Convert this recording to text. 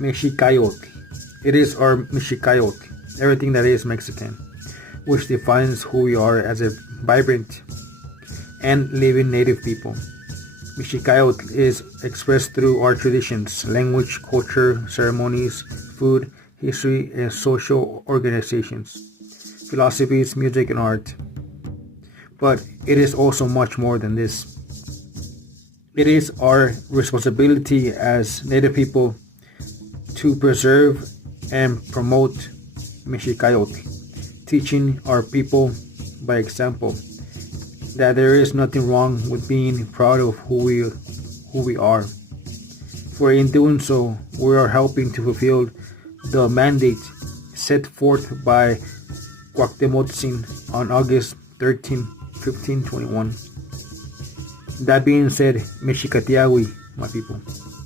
Mexicayotl. It is our Mexicayotl, everything that is Mexican, which defines who we are as a vibrant and living native people. Mexicayotl is expressed through our traditions, language, culture, ceremonies, food, history, and social organizations, philosophies, music, and art. But it is also much more than this. It is our responsibility as Native people to preserve and promote Mexicayotl, teaching our people by example that there is nothing wrong with being proud of who we are. For in doing so, we are helping to fulfill the mandate set forth by Cuauhtemotzin on August 13, 1521. That being said, Mexicatiawi, my people.